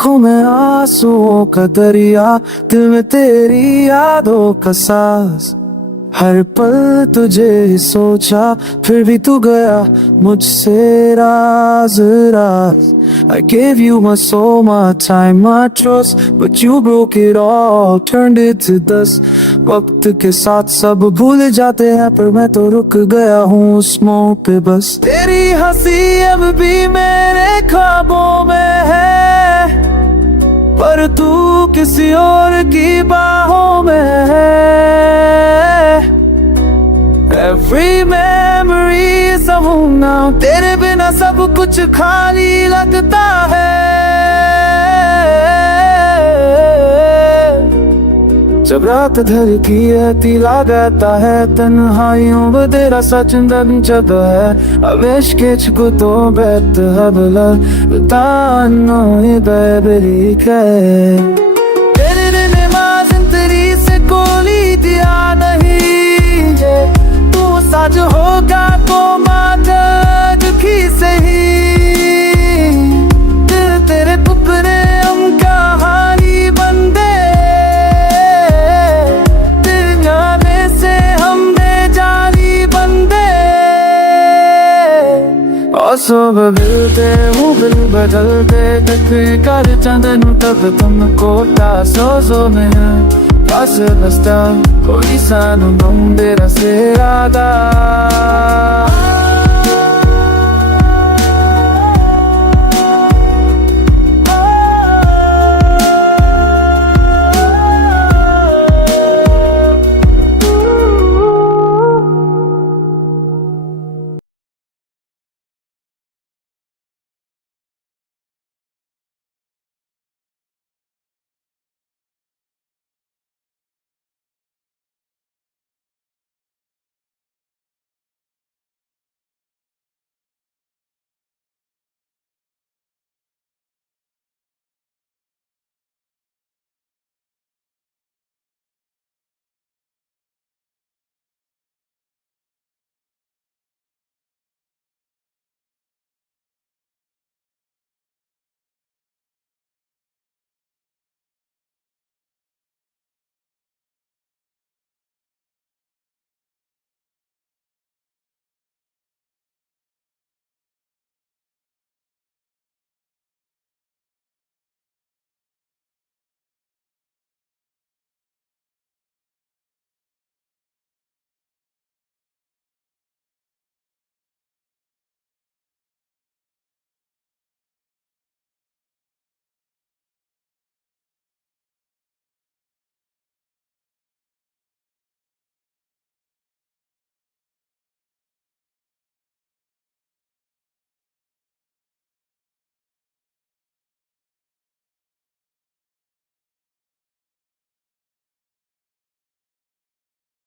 आंखों में आंसुओं का दरिया, दिल में तेरी यादों का साज। हर पल तुझे सोचा, फिर भी तू गया मुझसे राज राज। I gave you my soul, my time, my trust, but you broke it all, turned it to dust. वक्त के साथ सब भूल जाते हैं, पर मैं तो रुक गया हूँ उस मोड़ पे बस। तेरी हंसी अब भी मेरे ख्वाबों में है, पर तू किसी और की बाहों में है। Every memory is a home now, तेरे बिना सब कुछ खाली लगता है। जब रात ढलती है तिला गाता है, तन्हाइयों में तेरा सच चंदन जब है। अब इश्क को तो बेत हबला बतानो ये बेबरी के तेरे नमाज तेरी से कोली दिया नहीं है। तू सच होगा तो माता दुखी सही, दिल तेरे टुकड़े हम कहानी बंदे, सब मिलते हूँ बिल बदलते तकरी कर चंदन तब तुमको तासों में है। पास बसता कोई सा नुम तेरा से राधा।